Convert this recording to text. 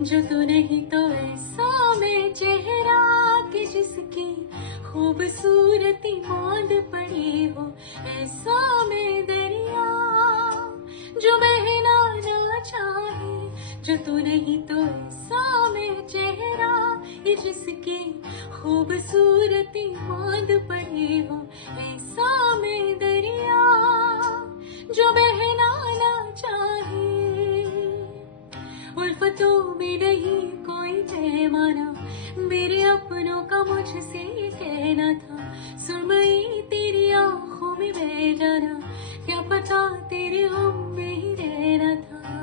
जो तू नहीं तो ऐसा मैं चेहरा कि जिसकी खूबसूरती मांद पड़ी हो, ऐसा मैं दरिया जो बहना ना चाहे। जो तू नहीं तो ऐसा मैं चेहरा कि जिसकी खूबसूरती मांद पड़ी हो, ऐसा मैं दरिया जो बहना ना चाहे। उल्फतों में नहीं कोई पैमाना, मेरे अपनों का मुझसे ये कहना था। सुरमई तेरी आंखों में बह जाना, क्या पता तेरे हम में ही रहना था।